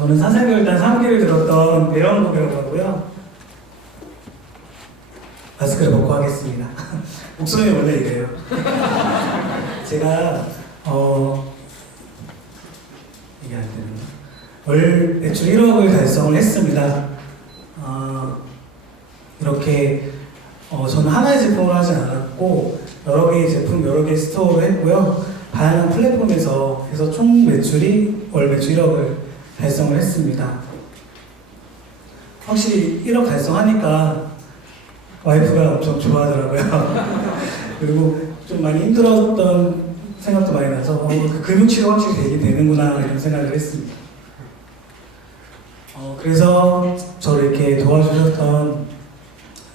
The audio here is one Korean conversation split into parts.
저는 사생결단 3기를 들었던 배영국이라고 하고요. 마스크를 벗고 하겠습니다. 목소리 원래 이래요. 제가 이게 안 되는가? 월 매출 1억을 달성을 했습니다. 이렇게 저는 하나의 제품을 하진 않았고 여러 개의 제품, 여러 개의 스토어를 했고요. 다양한 플랫폼에서 해서 총 매출이 월 매출 1억을 달성을 했습니다. 확실히 1억 달성하니까 와이프가 엄청 좋아하더라고요. 그리고 좀 많이 힘들었던 생각도 많이 나서 그 근육치료 확실히 되게 되는구나 이런 생각을 했습니다. 그래서 저를 이렇게 도와주셨던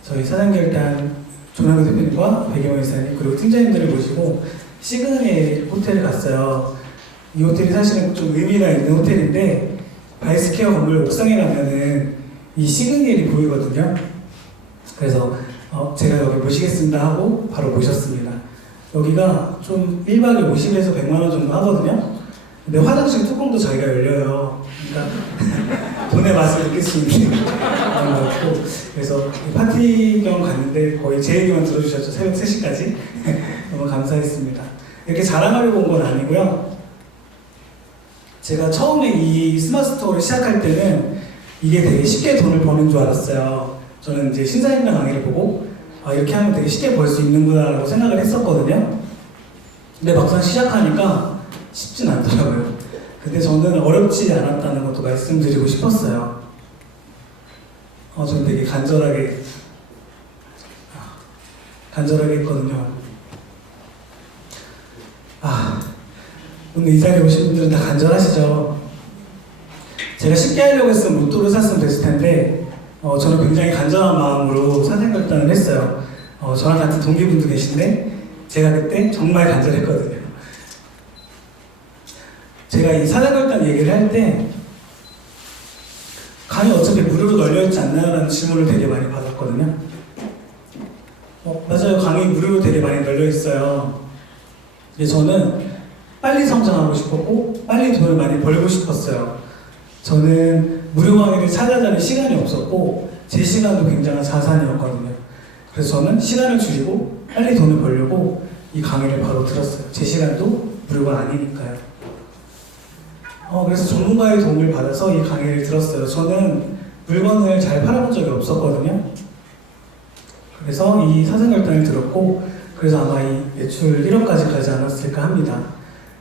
저희 사장결단 조남규 대표님과 백이영 이사님 그리고 팀장님들을 모시고 시그널 호텔을 갔어요. 이 호텔이 사실은 좀 의미가 있는 호텔인데 바이스케어 건물 옥상에 가면은 이 시그널이 보이거든요. 그래서 제가 여기 모시겠습니다 하고 바로 모셨습니다. 여기가 좀 1박에 50에서 100만 원 정도 하거든요. 근데 화장실 뚜껑도 저희가 열려요. 그러니까 돈의 맛을 느낄 수 있는 그런 것 같고, 그래서 파티 겸 갔는데 거의 제 얘기만 들어주셨죠. 새벽 3시까지. 너무 감사했습니다. 이렇게 자랑하려고 온 건 아니고요. 제가 처음에 이 스마트 스토어를 시작할 때는 이게 되게 쉽게 돈을 버는 줄 알았어요. 저는 이제 신사임당 강의를 보고 이렇게 하면 되게 쉽게 벌 수 있는구나 라고 생각을 했었거든요. 근데 막상 시작하니까 쉽진 않더라고요. 근데 저는 어렵지 않았다는 것도 말씀드리고 싶었어요. 저는 되게 간절하게 했거든요. 오늘 이 자리에 오신 분들은 다 간절하시죠? 제가 쉽게 하려고 했으면 로또를 샀으면 됐을 텐데 저는 굉장히 간절한 마음으로 사생결단을 했어요. 저랑 같은 동기분도 계신데 제가 그때 정말 간절했거든요. 제가 이 사생결단 얘기를 할 때 강의 어차피 무료로 널려있지 않나요? 라는 질문을 되게 많이 받았거든요. 맞아요. 강의 무료로 되게 많이 널려있어요. 근데 저는 빨리 성장하고 싶었고 빨리 돈을 많이 벌고 싶었어요. 저는 무료 강의를 찾아다닐 시간이 없었고 제 시간도 굉장한 자산이었거든요. 그래서 저는 시간을 줄이고 빨리 돈을 벌려고 이 강의를 바로 들었어요. 제 시간도 무료가 아니니까요. 그래서 전문가의 도움을 받아서 이 강의를 들었어요. 저는 물건을 잘 팔아본 적이 없었거든요. 그래서 이 사생결단을 들었고 그래서 아마 이 매출 1억까지 가지 않았을까 합니다.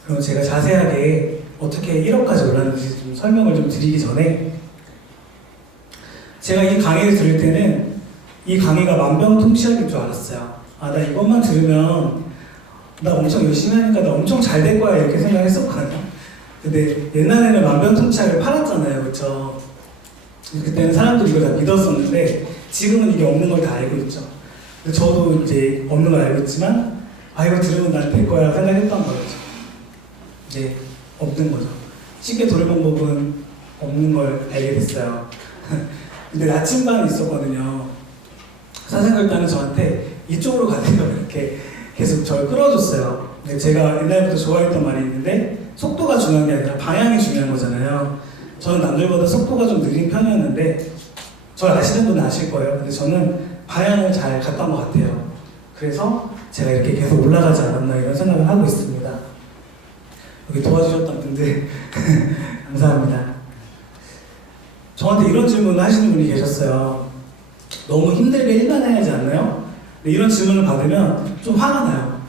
그럼 제가 자세하게 어떻게 1억까지 올랐는지 좀 설명을 좀 드리기 전에 제가 이 강의를 들을 때는 이 강의가 만병통치약인 줄 알았어요. 나 이것만 들으면 나 엄청 열심히 하니까 나 엄청 잘 될 거야 이렇게 생각했었거든요. 근데 옛날에는 만병통치약을 팔았잖아요. 그렇죠? 그때는 사람들이 이걸 다 믿었었는데 지금은 이게 없는 걸 다 알고 있죠. 근데 저도 이제 없는 걸 알고 있지만 이거 들으면 난 될 거야 생각했던 거죠. 이제 없는 거죠. 쉽게 돌을 방법은 없는 걸 알게 됐어요. 근데 나침반이 있었거든요. 사생결단은 저한테 이쪽으로 가세요 이렇게 계속 저를 끌어줬어요. 근데 제가 옛날부터 좋아했던 말이 있는데 속도가 중요한 게 아니라 방향이 중요한 거잖아요. 저는 남들보다 속도가 좀 느린 편이었는데 저를 아시는 분은 아실 거예요. 근데 저는 방향을 잘 갔던 것 같아요. 그래서 제가 이렇게 계속 올라가지 않았나 이런 생각을 하고 있습니다. 여기 도와주셨던 분들 감사합니다. 저한테 이런 질문을 하시는 분이 계셨어요. 너무 힘들게 일반해야지 않나요? 이런 질문을 받으면 좀 화가 나요.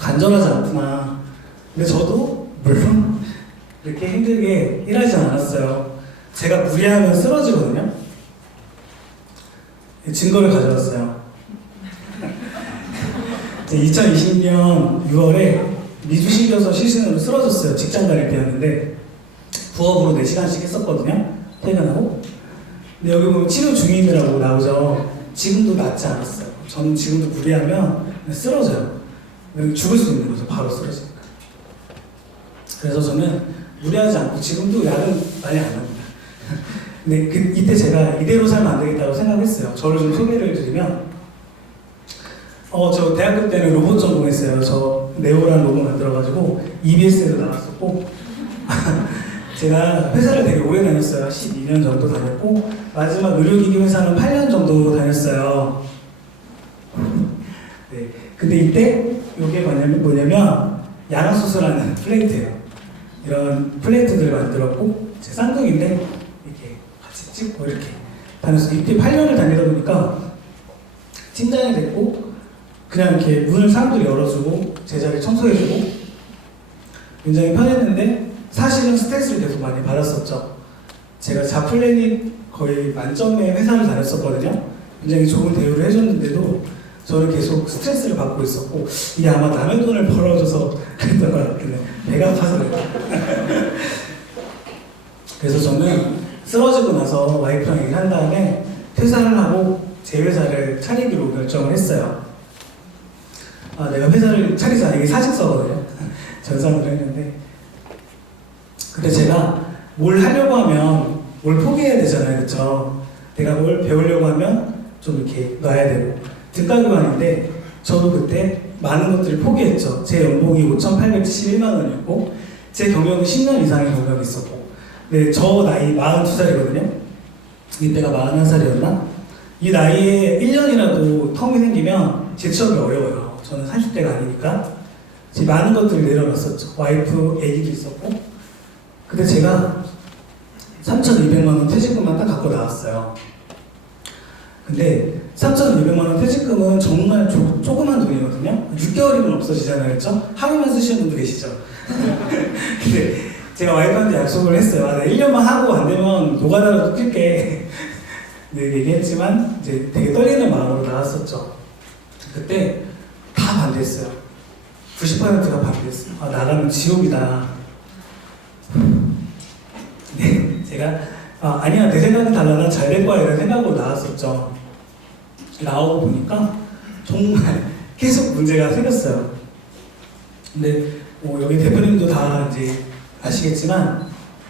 간절하지 않구나. 근데 저도 물론 이렇게 힘들게 일하지 않았어요. 제가 무리하면 쓰러지거든요. 증거를 가져왔어요. 2020년 6월에 미주식이어서 실신으로 쓰러졌어요. 직장 다닐 때였는데 부업으로 4시간씩 했었거든요. 퇴근하고. 근데 여기 보면 치료 중인이라고 나오죠. 지금도 낫지 않았어요. 저는 지금도 무리하면 쓰러져요. 죽을 수 있는 거죠. 바로 쓰러지니까. 그래서 저는 무리하지 않고 지금도 약은 많이 안 합니다. 근데 이때 제가 이대로 살면 안 되겠다고 생각했어요. 저를 좀 소개를 드리면 저 대학교 때는 로봇 전공했어요. 저 네오라는 로봇 만들어가지고 EBS에도 나왔었고 제가 회사를 되게 오래 다녔어요. 12년 정도 다녔고 마지막 의료기기 회사는 8년 정도 다녔어요. 네. 근데 이때 이게 뭐냐면 양악수술하는 플레이트예요. 이런 플레이트들을 만들었고 제 쌍둥이인데 이렇게 같이 찍고 이렇게 다녔어요. 이때 8년을 다니다 보니까 팀장이 됐고 그냥 이렇게 문을 사람들이 열어주고 제자리 청소해주고 굉장히 편했는데 사실은 스트레스를 계속 많이 받았었죠. 제가 자플랜이 거의 만점의 회사를 다녔었거든요. 굉장히 좋은 대우를 해줬는데도 저는 계속 스트레스를 받고 있었고 이게 아마 남의 돈을 벌어줘서 그랬던 것 같은데 배가 아파서 그래요. 그래서 저는 쓰러지고 나서 와이프랑 얘기를 한 다음에 퇴사를 하고 제 회사를 차리기로 결정을 했어요. 아, 내가 회사를 차리자. 이게 사직서거든요. 전산으로 했는데 근데 제가 뭘 하려고 하면 뭘 포기해야 되잖아요. 그렇죠? 내가 뭘 배우려고 하면 좀 이렇게 놔야 되고 등가교환인데 저도 그때 많은 것들을 포기했죠. 제 연봉이 5,871만 원이었고 제 경력은 10년 이상의 경력이 있었고 근데 저 나이 42살이거든요. 이때가 41살이었나? 이 나이에 1년이라도 텀이 생기면 재취업이 어려워요. 저는 30대가 아니니까 많은 것들을 내려놨었죠. 와이프, 애기도 있었고 근데 제가 3,200만 원 퇴직금만 딱 갖고 나왔어요. 근데 3,200만 원 퇴직금은 정말 조그만 돈이거든요. 6개월이면 없어지잖아요. 그렇죠? 하루만 쓰시는 분도 계시죠. 근데 제가 와이프한테 약속을 했어요. 아, 1년만 하고 안 되면 노가다라도 낄게. 네, 얘기했지만 이제 되게 떨리는 마음으로 나왔었죠. 그때 다 반대했어요. 90%가 반대했어요. 아, 나가면 지옥이다. 네, 제가 아니야, 내 생각은 달라. 난 잘 될 거야. 이런 생각으로 나왔었죠. 나오고 보니까 정말 계속 문제가 생겼어요. 근데 여기 대표님도 다 이제 아시겠지만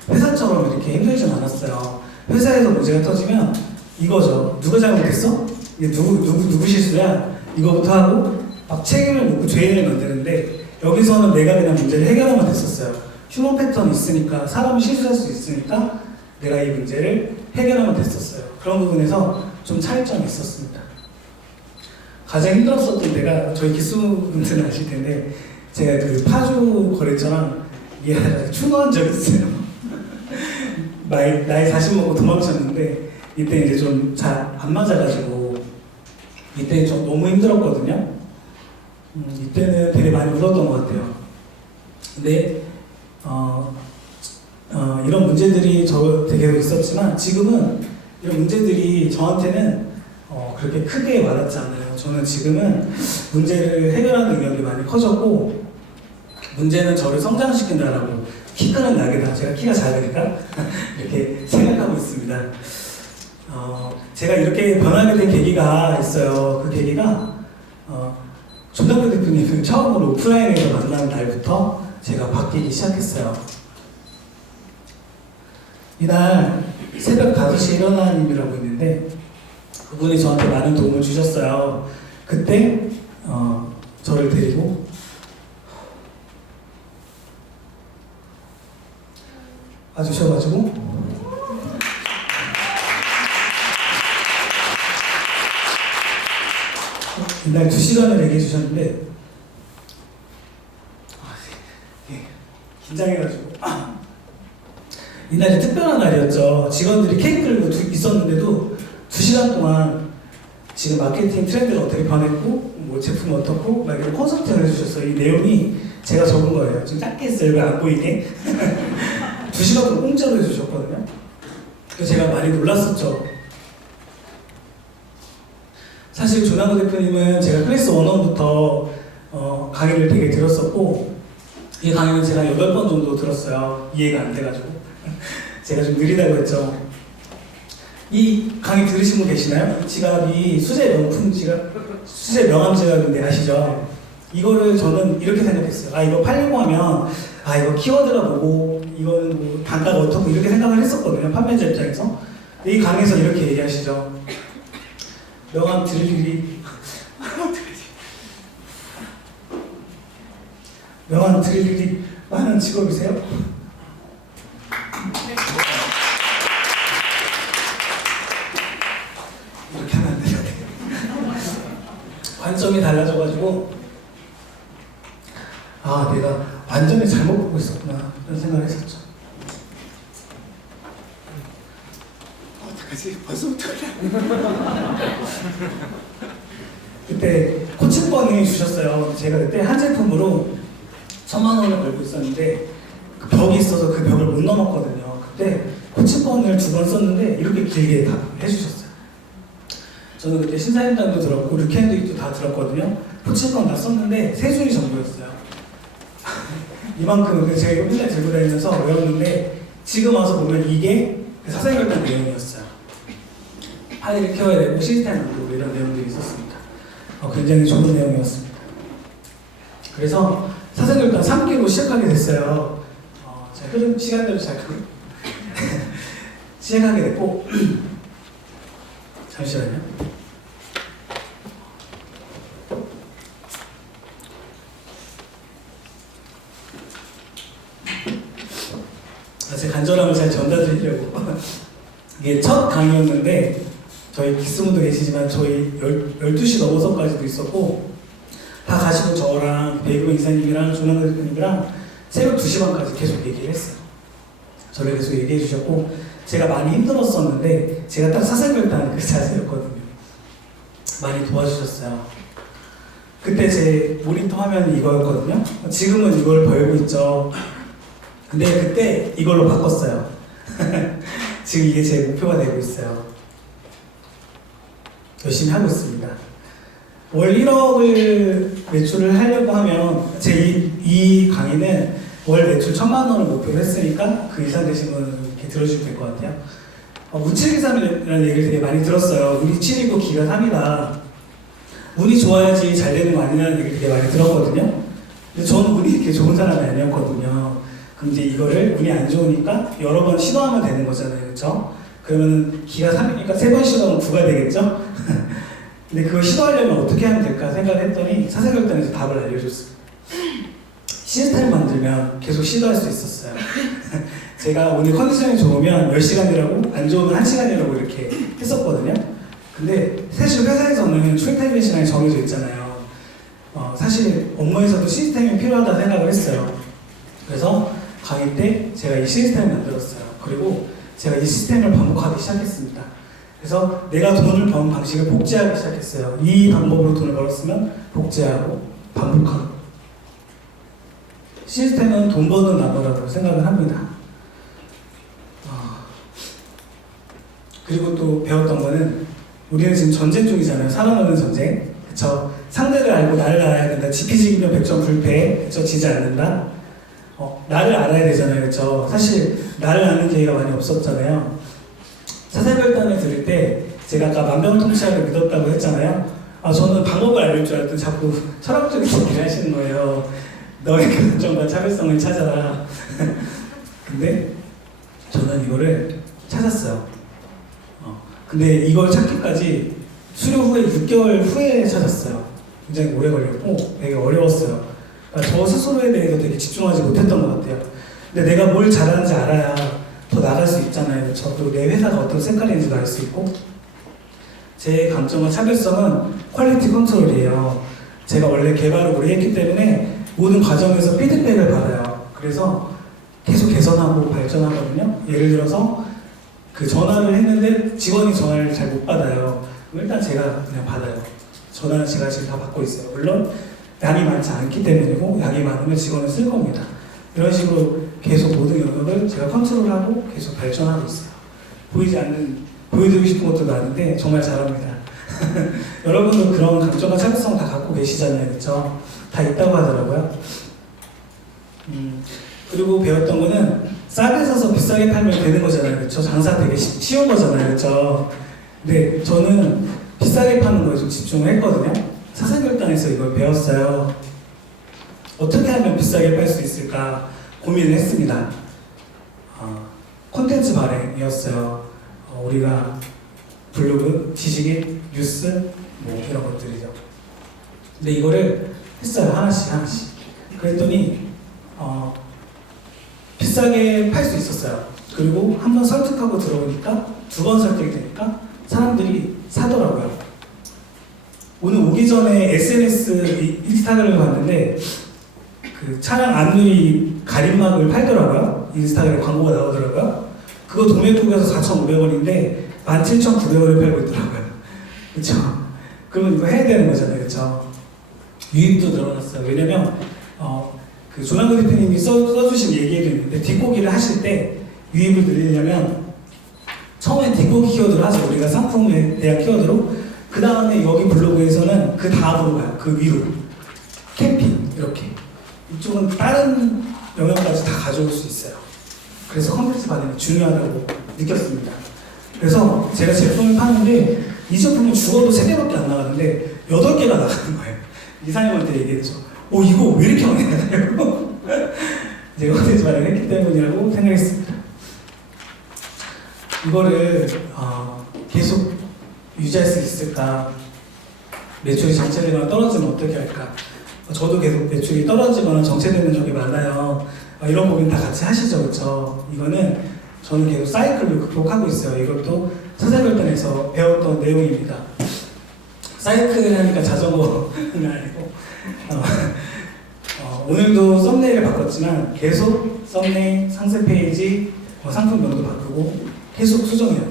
회사처럼 이렇게 힘들진 않았어요. 회사에서 문제가 터지면 이거죠. 누가 잘못했어? 이게 누구 실수야? 이거부터 하고 막 책임을 묻고 죄인을 만드는데 여기서는 내가 그냥 문제를 해결하면 됐었어요. 휴먼 패턴이 있으니까 사람이 실수할 수 있으니까 내가 이 문제를 해결하면 됐었어요. 그런 부분에서 좀 차이점이 있었습니다. 가장 힘들었었던 때가 저희 기수분들은 아실 텐데 제가 그 파주 거래처랑 추노한 적이 있어요. 나이 40 먹고 도망쳤는데 이때 이제 좀 잘 안 맞아가지고 이때 좀 너무 힘들었거든요. 이때는 되게 많이 울었던 것 같아요. 근데 이런 문제들이 되게 있었지만 지금은 이런 문제들이 저한테는 그렇게 크게 와닿지 않아요. 저는 지금은 문제를 해결하는 능력이 많이 커졌고 문제는 저를 성장시킨다라고 키 크는 낙이다. 제가 키가 작으니까 이렇게 생각하고 있습니다. 제가 이렇게 변하게 된 계기가 있어요. 그 계기가 조남규 대표님을 처음으로 오프라인에서 만난 날부터 제가 바뀌기 시작했어요. 이날 새벽 5시에 일어나님이라고 있는데 그분이 저한테 많은 도움을 주셨어요. 그때 저를 데리고 와주셔가지고 이날 2시간을 얘기해 주셨는데 긴장해가지고 이날이 특별한 날이었죠. 직원들이 케이크를 있었는데도 2시간 동안 지금 마케팅 트렌드가 어떻게 변했고 뭐 제품이 어떻고 막 이런 컨설팅을 해주셨어요. 이 내용이 제가 적은 거예요. 지금 작게 했어요. 왜 안 보이게? 2시간 동안 공짜로 해주셨거든요. 그래서 제가 많이 놀랐었죠. 사실 조남규 대표님은 제가 클래스 1원부터 강의를 되게 들었었고 이 강의는 제가 8번 정도 들었어요. 이해가 안 돼가지고 제가 좀 느리다고 했죠. 이 강의 들으신 분 계시나요? 지갑이 수제 명품 지갑, 수제 명함 지갑인데 아시죠? 이거를 저는 이렇게 생각했어요. 이거 팔려고 하면 이거 키워드가 뭐고 이거는 뭐 단가가 어떻고 이렇게 생각을 했었거든요. 판매자 입장에서. 근데 이 강의에서 이렇게 얘기하시죠. 명함 드릴 일이 명함 드릴 일이 많은 직업이세요? 접점이 달라져가지고 아, 내가 완전히 잘못 보고 있었구나 이런 생각을 했었죠. 어떡하지? 벌써부터 그때 코칭권을 주셨어요. 제가 그때 한 제품으로 1,000만 원을 걸고 있었는데 그 벽이 있어서 그 벽을 못 넘었거든요. 그때 코칭권을 2번 썼는데 이렇게 길게 다 해주셨어요. 저는 그때 신사임당도 들었고 류캔드도 다 들었거든요. 코칭권 다 썼는데 3줄이 전부였어요. 이만큼 제가 맨날 들고 다니면서 외웠는데 지금 와서 보면 이게 사생활단 내용이었어요. 파일을 키워야 되고 시스템 만들고 이런 내용들이 있었습니다. 굉장히 좋은 내용이었습니다. 그래서 사생활단 3기로 시작하게 됐어요. 자, 흐름 시간대로 잘 시작하게 됐고 잠시만요. 제 간절함을 잘 전달드리려고 이게 첫 강의였는데 저희 기스분도 계시지만 저희 12시 넘어서까지도 있었고 다 가시고 저랑 배규 이사님이랑 조남대 대표님이랑 새벽 2시 반까지 계속 얘기를 했어요. 저를 계속 얘기해 주셨고 제가 많이 힘들었었는데 제가 딱 사생결단 그 자세였거든요. 많이 도와주셨어요. 그때 제 모니터 화면이 이거였거든요. 지금은 이걸 벌고 있죠. 근데 그때 이걸로 바꿨어요. 지금 이게 제 목표가 되고 있어요. 열심히 하고 있습니다. 월 1억을 매출을 하려고 하면 이 강의는 월 매출 1,000만 원을 목표로 했으니까 그 이상 되신 분은 이렇게 들어주시면 될 것 같아요. 운7기3이라는 얘기를 되게 많이 들었어요. 운이 7이고 기가 3이다. 운이 좋아야지 잘 되는 거 아니냐는 얘기를 되게 많이 들었거든요. 근데 저는 운이 이렇게 좋은 사람이 아니었거든요. 그럼 이제 이거를 운이 안 좋으니까 여러 번 시도하면 되는 거잖아요. 그렇죠? 그러면 기가 3이니까 3번 시도하면 9가 되겠죠? 근데 그걸 시도하려면 어떻게 하면 될까 생각을 했더니 사생결단에서 답을 알려줬어요. 시스템 만들면 계속 시도할 수 있었어요. 제가 오늘 컨디션이 좋으면 10시간이라고 안 좋으면 1시간이라고 이렇게 했었거든요. 근데 사실 회사에서는 출퇴근 시간이 정해져 있잖아요. 사실 업무에서도 시스템이 필요하다 생각을 했어요. 그래서 강의 때 제가 이 시스템을 만들었어요. 그리고 제가 이 시스템을 반복하기 시작했습니다. 그래서 내가 돈을 버는 방식을 복제하기 시작했어요. 이 방법으로 돈을 벌었으면 복제하고 반복하고. 시스템은 돈 버는 나무라고 생각을 합니다. 그리고 또 배웠던 거는 우리는 지금 전쟁 중이잖아요. 살아남는 전쟁. 그쵸? 상대를 알고 나를 알아야 된다. 지피지기면 백전 불패. 그쵸? 지지 않는다. 나를 알아야 되잖아요. 그쵸? 사실 나를 아는 기회가 많이 없었잖아요. 사생결단을 들을 때 제가 아까 만병통치약을 믿었다고 했잖아요. 저는 방법을 알릴 줄 알았더니 자꾸 철학적인 얘기를 하시는 거예요. 너의 감정과 차별성을 찾아라. 근데 저는 이거를 찾았어요. 근데 이걸 찾기까지 수료 후에 6개월 후에 찾았어요. 굉장히 오래 걸렸고 되게 어려웠어요. 그러니까 저 스스로에 대해서 되게 집중하지 못했던 것 같아요. 근데 내가 뭘 잘하는지 알아야 더 나갈 수 있잖아요. 저도 내 회사가 어떤 색깔인지도 알 수 있고. 제 감정과 차별성은 퀄리티 컨트롤이에요. 제가 원래 개발을 오래 했기 때문에 모든 과정에서 피드백을 받아요. 그래서 계속 개선하고 발전하거든요. 예를 들어서 그 전화를 했는데 직원이 전화를 잘 못 받아요. 그럼 일단 제가 그냥 받아요. 전화는 제가 지금 다 받고 있어요. 물론 양이 많지 않기 때문이고 양이 많으면 직원을 쓸 겁니다. 이런 식으로 계속 모든 영역을 제가 컨트롤하고 계속 발전하고 있어요. 보여드리고 싶은 것도 많은데 정말 잘합니다. 여러분도 그런 강점과 차별성 다 갖고 계시잖아요. 그렇죠? 다 있다고 하더라고요. 그리고 배웠던 거는 싸게 사서 비싸게 팔면 되는 거잖아요. 그렇죠? 장사 되게 쉬운 거잖아요. 그렇죠? 근데 저는 비싸게 파는 거에 좀 집중을 했거든요. 사생결단에서 이걸 배웠어요. 어떻게 하면 비싸게 팔 수 있을까 고민을 했습니다. 콘텐츠 발행이었어요. 우리가 블로그, 지식인, 뉴스 뭐 이런 것들이죠. 근데 이거를 했어요. 하나씩. 그랬더니 비싸게 팔 수 있었어요. 그리고 한 번 설득하고 들어오니까 2번 설득이 되니까 사람들이 사더라고요. 오늘 오기 전에 SNS 인스타그램을 봤는데 그 차량 앞유리 가림막을 팔더라고요. 인스타그램 광고가 나오더라고요. 그거 도매가격에서 4,500원인데 17,900원에 팔고 있더라고요. 그렇죠? 그러면 이거 해야 되는 거잖아요, 그렇죠? 유입도 늘어났어요. 왜냐면 그 조남근 대표님이 써주신 얘기도 있는데 뒷고기를 하실 때 유입을 늘리려면 처음에 뒷고기 키워드를 하죠. 우리가 상품에 대한 키워드로. 그 다음에 여기 블로그에서는 그 다음으로 가요. 그 위로. 캠핑 이렇게. 이쪽은 다른 영역까지 다 가져올 수 있어요. 그래서 컨텐츠 반응이 중요하다고 느꼈습니다. 그래서 제가 제품을 파는데 이 제품은 죽어도 3개밖에 안 나가는데 8개가 나가는 거예요. 이사님한테 얘기했죠. 이거 왜 이렇게 많이 나가요? 제가 컨텐츠 반응을 했기 때문이라고 생각했습니다. 이거를 계속 유지할 수 있을까? 매출이 정체되거나 떨어지면 어떻게 할까? 저도 계속 매출이 떨어지거나 정체되는 적이 많아요. 이런 고민 다 같이 하시죠, 그렇죠? 이거는 저는 계속 사이클로 극복하고 있어요. 이것도 사생활단에서 배웠던 내용입니다. 사이클 하니까 자전거는 아니고 오늘도 썸네일을 바꿨지만 계속 썸네일, 상세 페이지, 상품명도 바꾸고 계속 수정해요.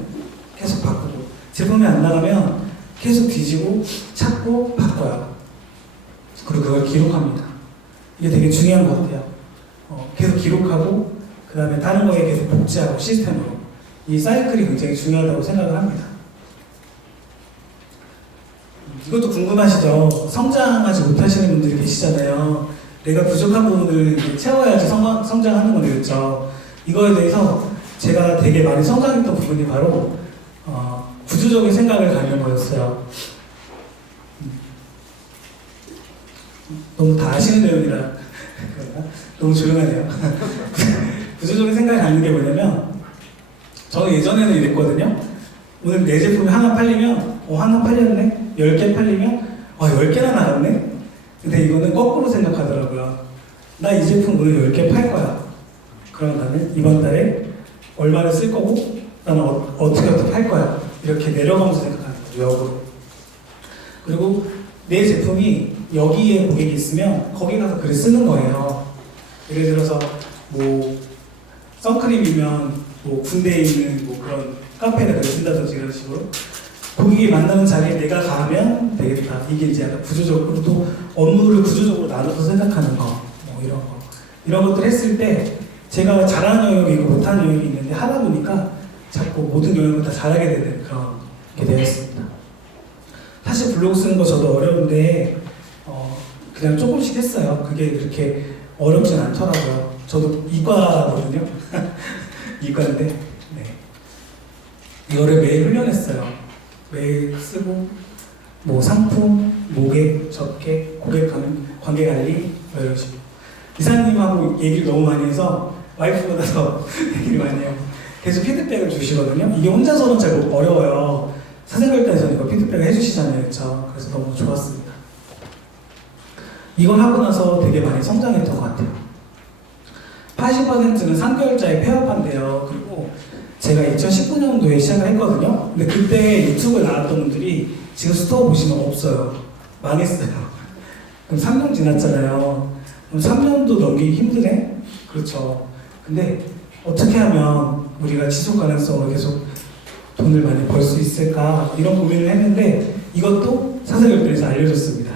계속 바꾸고 제품이 안 나가면 계속 뒤지고 찾고 바꿔요. 그리고 그걸 기록합니다. 이게 되게 중요한 것 같아요. 계속 기록하고 그 다음에 다른 거에 계속 복제하고 시스템으로 이 사이클이 굉장히 중요하다고 생각을 합니다. 이것도 궁금하시죠? 성장하지 못하시는 분들이 계시잖아요. 내가 부족한 부분을 채워야지 성장하는 거네, 그렇죠? 이거에 대해서 제가 되게 많이 성장했던 부분이 바로 구조적인 생각을 갖는 거였어요. 너무 다 아시는 내용이라 그런가? 너무 조용하네요. 구조적인 생각을 갖는 게 뭐냐면 저는 예전에는 이랬거든요. 오늘 내 제품이 하나 팔리면 하나 팔렸네? 10개 팔리면 10개나 나갔네? 근데 이거는 거꾸로 생각하더라고요. 나 이 제품 오늘 10개 팔 거야. 그럼 나는 이번 달에 얼마를 쓸 거고 나는 어떻게 팔 거야. 이렇게 내려가면서 생각하는 거죠. 역으로. 그리고 내 제품이 여기에 고객이 있으면 거기 가서 글을 쓰는 거예요. 예를 들어서 뭐 선크림이면 뭐 군대에 있는 뭐 그런 카페에다 글을 쓴다든지 이런 식으로 고객이 만나는 자리에 내가 가면 되겠다. 이게 이제 약간 구조적으로 또 업무를 구조적으로 나눠서 생각하는 거, 뭐 이런 것들 했을 때 제가 잘하는 영역이 있고 못하는 영역이 있는데 하다 보니까 자꾸 모든 영역을 다 잘하게 되는 그런 게 되었습니다. 사실 블로그 쓰는 거 저도 어려운데 그냥 조금씩 했어요. 그게 그렇게 어렵진 않더라고요. 저도 이과거든요. 이과인데 네. 이거를 매일 훈련했어요. 매일 쓰고 뭐 상품, 모객, 접객, 고객 관계 관리 이런 식으로 이사님하고 얘기를 너무 많이 해서 와이프보다 더 얘기를 많이 해요. 계속 피드백을 주시거든요. 이게 혼자서는 잘 어려워요. 사생활단에서는 이거 피드백을 해주시잖아요, 그렇죠? 그래서 너무 좋았습니다. 이걸 하고 나서 되게 많이 성장했던 것 같아요. 80%는 3개월짜리 폐업한대요. 그리고 제가 2019년도에 시작을 했거든요. 근데 그때 유튜브에 나왔던 분들이 지금 스토어 보시면 없어요. 망했어요. 그럼 3년 지났잖아요. 그럼 3년도 넘기기 힘드네? 그렇죠. 근데 어떻게 하면 우리가 지속 가능성으로 계속 돈을 많이 벌 수 있을까? 이런 고민을 했는데 이것도 사생활단에서 알려줬습니다.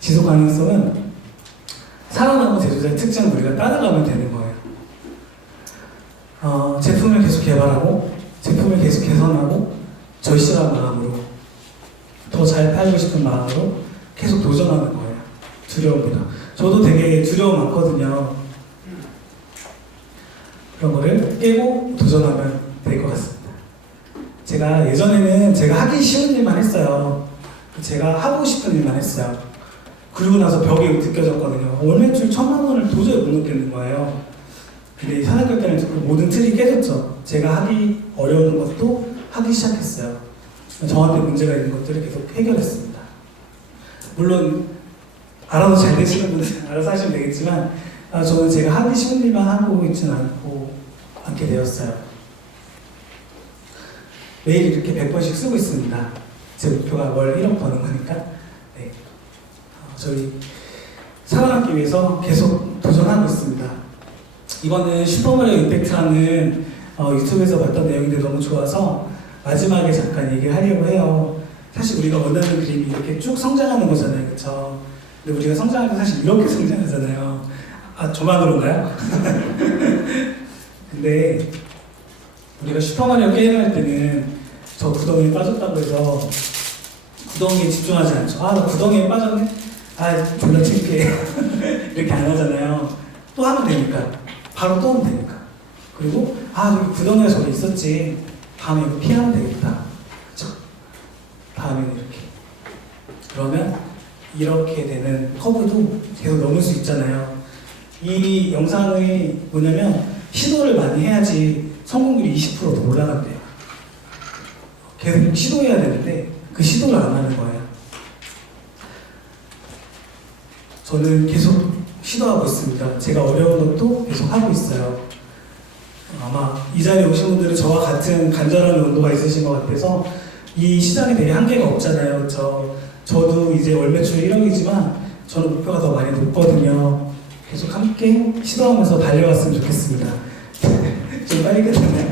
지속 가능성은 살아남은 제조자의 특징을 우리가 따라가면 되는 거예요. 제품을 계속 개발하고 제품을 계속 개선하고 절실한 마음으로 더 잘 팔고 싶은 마음으로 계속 도전하는 거예요. 두려움보다. 저도 되게 두려움 많거든요. 그런 거를 깨고 도전하면 될 것 같습니다. 제가 예전에는 제가 하기 쉬운 일만 했어요. 제가 하고 싶은 일만 했어요. 그리고 나서 벽이 느껴졌거든요. 월 매출 1,000만 원을 도저히 못 넣겠는 거예요. 근데 사생활단을 듣고 모든 틀이 깨졌죠. 제가 하기 어려운 것도 하기 시작했어요. 저한테 문제가 있는 것들을 계속 해결했습니다. 물론 알아서 잘 되시는 분들은 알아서 하시면 되겠지만 저는 제가 하기 쉬운 일만 하고 있지는 않게 되었어요. 매일 이렇게 100번씩 쓰고 있습니다. 제 목표가 월 1억 버는 거니까. 네. 저희 살아남기 위해서 계속 도전하고 있습니다. 이거는 슈퍼마리오 임팩트라는 유튜브에서 봤던 내용인데 너무 좋아서 마지막에 잠깐 얘기하려고 해요. 사실 우리가 원하는 그림이 이렇게 쭉 성장하는 거잖아요, 그렇죠? 근데 우리가 성장할 때 사실 이렇게 성장하잖아요. 아, 저만 그런가요? 근데 우리가 슈퍼마리오 게임할 때는 저 구덩이에 빠졌다고 해서 구덩이에 집중하지 않죠. 아, 나 구덩이에 빠졌네? 아, 졸라 창피해. 이렇게 안 하잖아요. 또 하면 되니까. 바로 또 하면 되니까. 그리고 아, 여기 구덩이가 저기 있었지. 다음에 이거 피하면 되겠다. 그쵸? 다음에는 이렇게. 그러면 이렇게 되는 커브도 계속 넘을 수 있잖아요. 이 영상이 뭐냐면 시도를 많이 해야지 성공률이 20%더 올라간대요. 계속 시도해야 되는데 그 시도를 안 하는 거예요. 저는 계속 시도하고 있습니다. 제가 어려운 것도 계속 하고 있어요. 아마 이 자리에 오신 분들은 저와 같은 간절한 온도가 있으신 것 같아서 이 시장에 되게 한계가 없잖아요. 저도 이제 월 매출 1억이지만 저는 목표가 더 많이 높거든요. 계속 함께 시도하면서 달려갔으면 좋겠습니다. 좀 빨리 끝났나요?